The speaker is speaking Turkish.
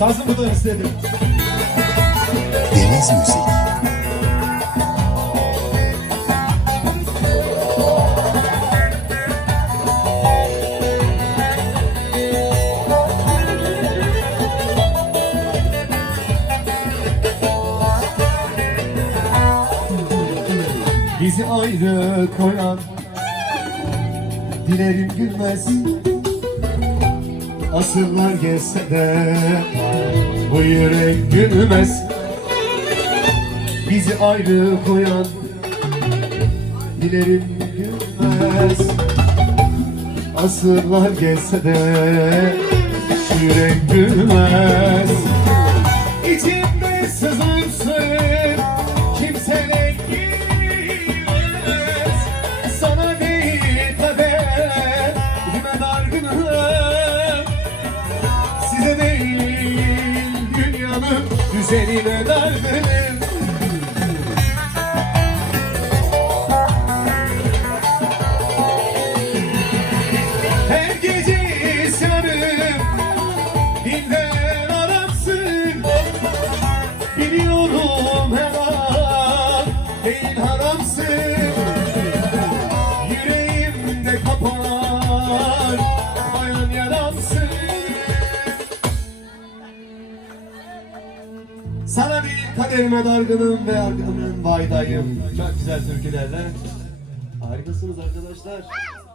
Sazımı da istedim. Deniz Müzik. Bizi ayrı koyan dilerim gülmez. Asırlar geçse de bu yürek gülmez. Bizi ayrı koyan dilerim gülmez. Asırlar geçse de şu yürek gülmez. İçimde sızınsın kimseyle gülmez. Sana değil kader yüme dargınım. Size değil dünyanın düzenine dargınım. Her gece isyanım dilden aramsın. Biliyorum helal değil haramsın. Yüreğimde kapar bayan yaramsın. Sana değil kaderime dargınım ve argınım vaydayım. Çok güzel türkülerle. Harikasınız arkadaşlar.